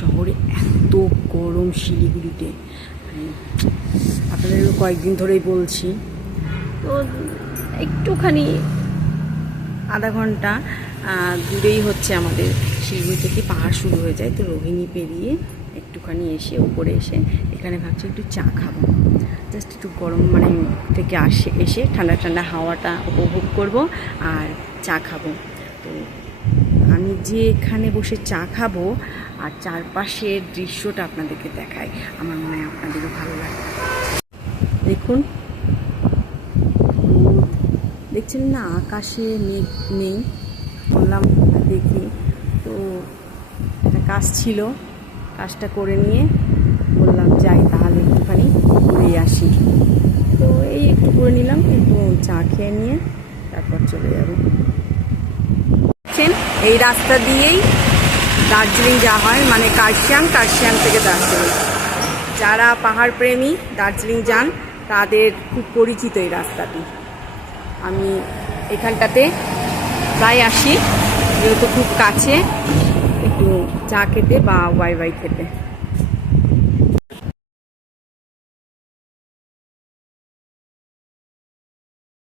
শহরে এত গরম শিলিগুড়িতে, আপনাদের কয়েকদিন ধরেই বলছি। তো একটুখানি আধা ঘন্টা দূরেই হচ্ছে আমাদের শিলিগুড়ি থেকে পাহাড় শুরু হয়ে যায়। তো রোহিণী পেরিয়ে একটুখানি এসে উপরে এসে এখানে ভাবছি একটু চা খাবো, জাস্ট একটু গরম মানে থেকে এসে ঠান্ডা ঠান্ডা হাওয়াটা উপভোগ করব আর চা খাবো। তো আমি যে এখানে বসে চা খাবো আর চারপাশের দৃশ্যটা আপনাদেরকে দেখাই, আমার মনে হয় আপনাদেরও ভালো লাগবে। দেখুন, দেখছেন না, আকাশে মেঘ নেই। বললাম দেখি, তো একটা কাজ ছিল, কাজটা করে নিয়ে বললাম যাই তাহলে একটুখানি ঘুরে আসি। তো এই একটু করে নিলাম, একটু চা খেয়ে নিয়ে তারপর চলে যাব। এই রাস্তা দিয়েই দার্জিলিং যাওয়া হয়, মানে কার্শিয়াং থেকে দার্জিলিং। যারা পাহাড় প্রেমী দার্জিলিং যান তাদের খুব পরিচিত এই রাস্তাটি। আমি এখানটাতে প্রায় আসি, যেহেতু খুব কাছে, একটু চা খেতে বা ওয়াই খেতে।